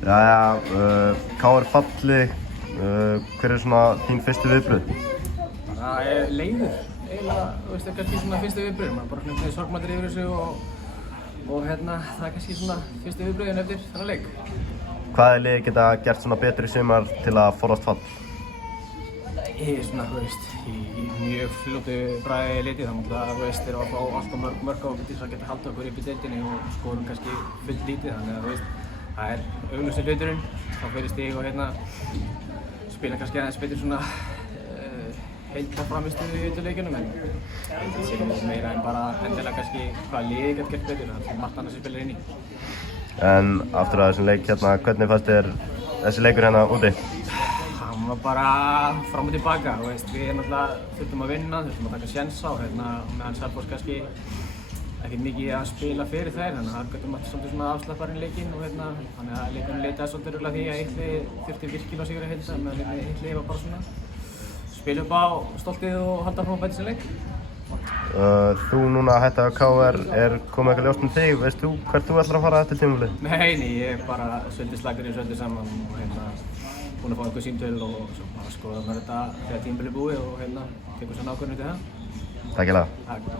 Jæja, KR falli, hver svona þín fyrstu viðbrögð? Það leiður, eiginlega, kannski svona fyrstu viðbrögð. Maður bara með sorgmættir yfir þessu og það kannski svona fyrstu viðbrögðin eftir þennan leik. Hvað liðið geta gert svona betur í sumar til að forðast fall? Ég svona, í mjög fljótu bragði litið þannig að erum að fá alltaf mörg á til þess að geta haldið okkur upp í deildinni og skorum kannski fullt lítið þannig að það augljósi hluturinn, þá fyrir stig og spila kannski aðeins betur svona heilt á framistöðu í leikjunum en þetta sé meira en bara endilega kannski hvað liðið geta gert betur, það er margt annað sem spilar inn í. En aftur að þessum leik hvernig fannst þér þessi leikur úti? Hann var bara fram og tilbaka, við náttúrulega þurftum að vinna, þurftum að taka sénsa og meðan Selfoss kannski ekkert mikið að spila fyrir þær, þannig að það gætum alltaf svolítið svona afslapparinn leikinn og þannig að leikurinn leitaði svolítið rúglega því að Eitli þurfti virkilega sigur að heilsa meðan Eitli var bara svona spila upp á stoltið og halda fram að bæta sér leik. Þú núna að hætta á KR, komið eitthvað ljóst með þig, veist þú hvert þú ætlar að fara eftir tímabilið? Nei, ég er bara svolítið slagur í svolítið saman og búinn að fá einhver símtöl og svo bara skoða þetta þegar tímabilið er búið og tekur svo ákvörðun út í það. Takk fyrir það.